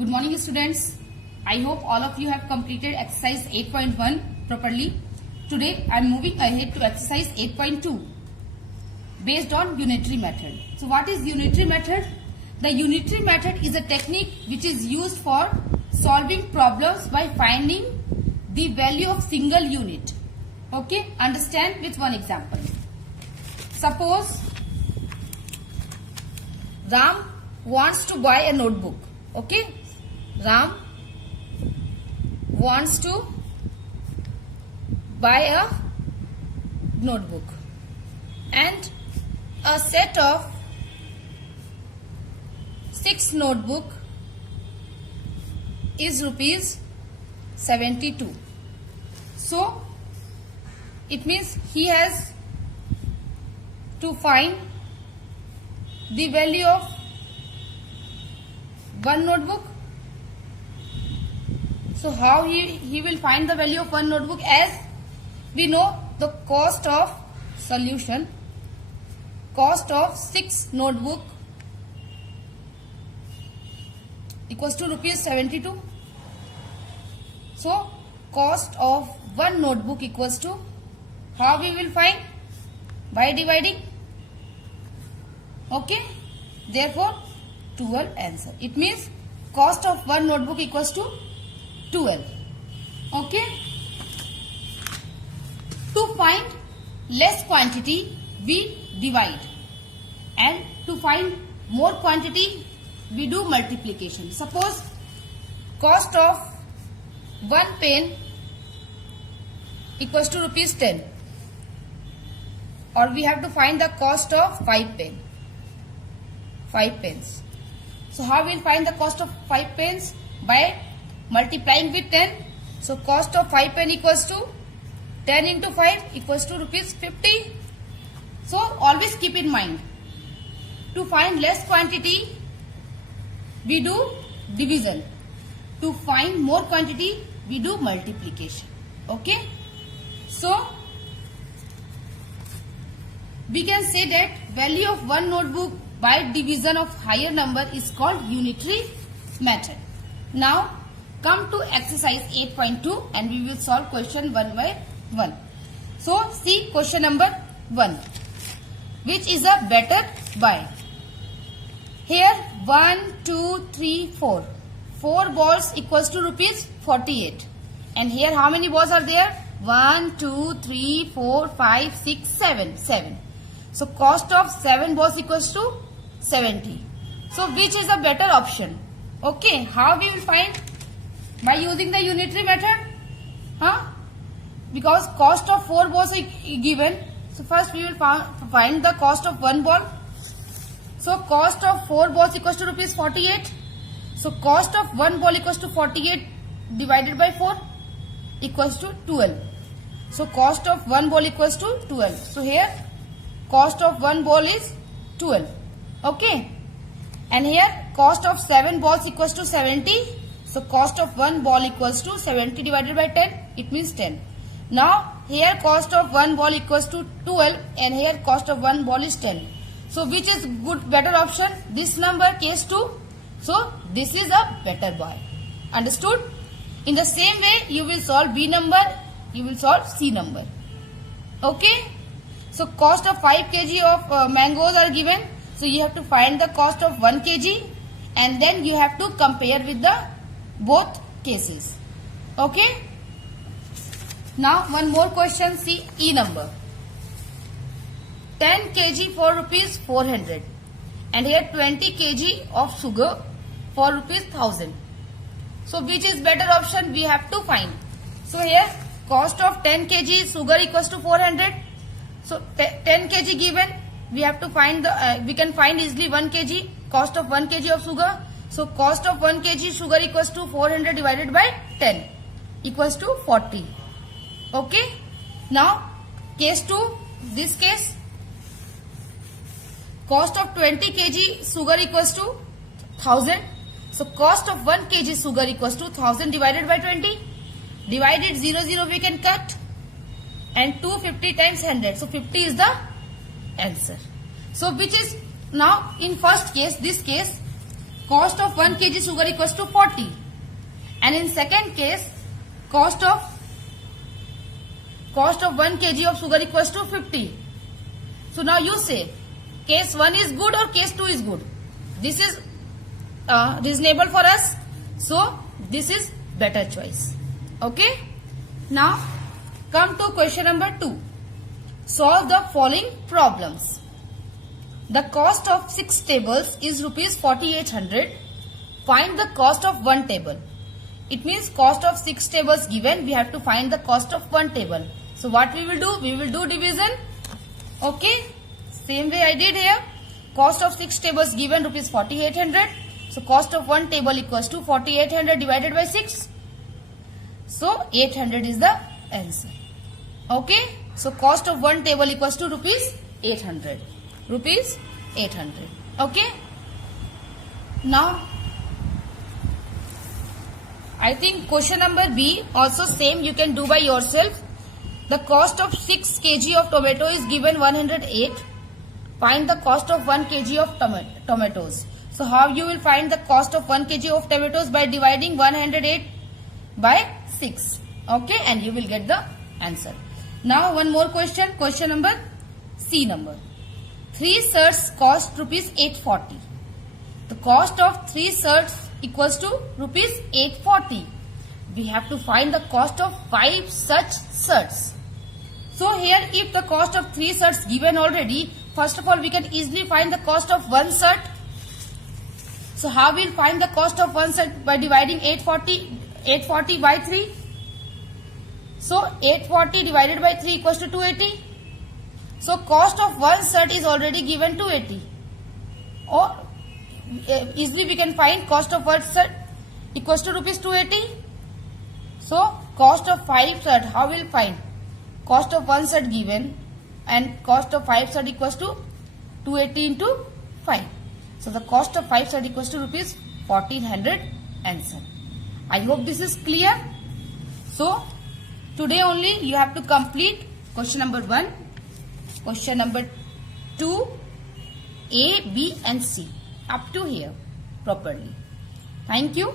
Good morning students. I hope all of you have completed exercise 8.1 properly. Today I am moving ahead to exercise 8.2 based on unitary method. So what is unitary method? The unitary method is a technique which is used for solving problems by finding the value of single unit. Okay, understand with one example. Suppose Ram wants to buy a notebook. Okay, Ram wants to buy a notebook and a set of 6 notebook is rupees 72. So it means he has to find the value of one notebook. So how he will find the value of one notebook? As we know, the cost of solution, cost of 6 notebook equals to rupees 72. So cost of one notebook equals to, how we will find? By dividing. Okay, therefore 12 answer. It means cost of one notebook equals to 12. Okay, to find less quantity we divide, and to find more quantity we do multiplication. Suppose cost of one pen equals to rupees 10, or we have to find the cost of 5 pens. So how we will find the cost of 5 pens? By multiplying with 10. So cost of 5 pen equals to 10 into 5 equals to rupees 50. So always keep in mind, to find less quantity we do division, to find more quantity we do multiplication. Okay, so we can say that value of one notebook by division of higher number is called unitary method. Now come to exercise 8.2 and we will solve question one by one. So see question number 1. Which is a better buy? Here 1, 2, 3, 4. 4 balls equals to rupees 48. And here how many balls are there? 1, 2, 3, 4, 5, 6, 7. 7. So cost of 7 balls equals to 70. So which is a better option? Okay, how we will find? By using the unitary method. Because cost of 4 balls is given. So first we will find the cost of 1 ball. So cost of 4 balls equals to rupees 48. So cost of 1 ball equals to 48 divided by 4 equals to 12. So cost of 1 ball equals to 12. So here cost of 1 ball is 12. Okay, and here cost of 7 balls equals to 70. So cost of 1 ball equals to 70 divided by 10. It means 10. Now here cost of 1 ball equals to 12 and here cost of 1 ball is 10. So which is better option? This number, case 2. So this is a better buy. Understood? In the same way you will solve B number, you will solve C number. Okay. So cost of 5 kg of mangoes are given. So you have to find the cost of 1 kg and then you have to compare with the both cases. Okay. Now one more question, see E number. 10 kg for rupees 400 and here 20 kg of sugar for rupees 1000. So which is better option we have to find. So here cost of 10 kg sugar equals to 400. So 10 kg given, we have to find the we can find easily 1 kg, cost of 1 kg of sugar. So cost of 1 kg sugar equals to 400 divided by 10 equals to 40. Okay. Now case 2, this case cost of 20 kg sugar equals to 1000. So cost of 1 kg sugar equals to 1000 divided by 20. Divided 0 0 we can cut, and 250 times 100. So 50 is the answer. So which is now in first case, this case cost of 1 kg sugar equals to 40. And in second case, cost of 1 kg of sugar equals to 50. So now you say, case 1 is good or case 2 is good? This is reasonable for us. So this is better choice. Okay. Now come to question number 2. Solve the following problems. The cost of 6 tables is rupees 4800. Find the cost of 1 table. It means cost of 6 tables given. We have to find the cost of 1 table. So what we will do? We will do division. Okay. Same way I did here. Cost of 6 tables given rupees 4800. So cost of 1 table equals to 4800 divided by 6. So 800 is the answer. Okay. So cost of 1 table equals to rupees 800. Rupees 800. Okay. Now I think question number B also same you can do by yourself. The cost of 6 kg of tomato is given 108. Find the cost of 1 kg of tomatoes. So how you will find the cost of 1 kg of tomatoes? By dividing 108 by 6. Okay, and you will get the answer. Now one more question. Question number C number. 3 shirts cost rupees 840. The cost of 3 shirts equals to rupees 840. We have to find the cost of 5 such shirts. So here if the cost of 3 shirts given already, first of all we can easily find the cost of 1 shirt. So how we'll find the cost of 1 shirt? By dividing 840 by 3. So 840 divided by 3 equals to 280. So cost of 1 shirt is already given 280. Or easily we can find cost of 1 shirt equals to rupees 280. So cost of 5 shirt, how we'll find? Cost of 1 shirt given and cost of 5 shirt equals to 280 into 5. So the cost of 5 shirt equals to rupees 1400 answer. I hope this is clear. So today only you have to complete question number 1, question number 2, A, B and C up to here properly. Thank you.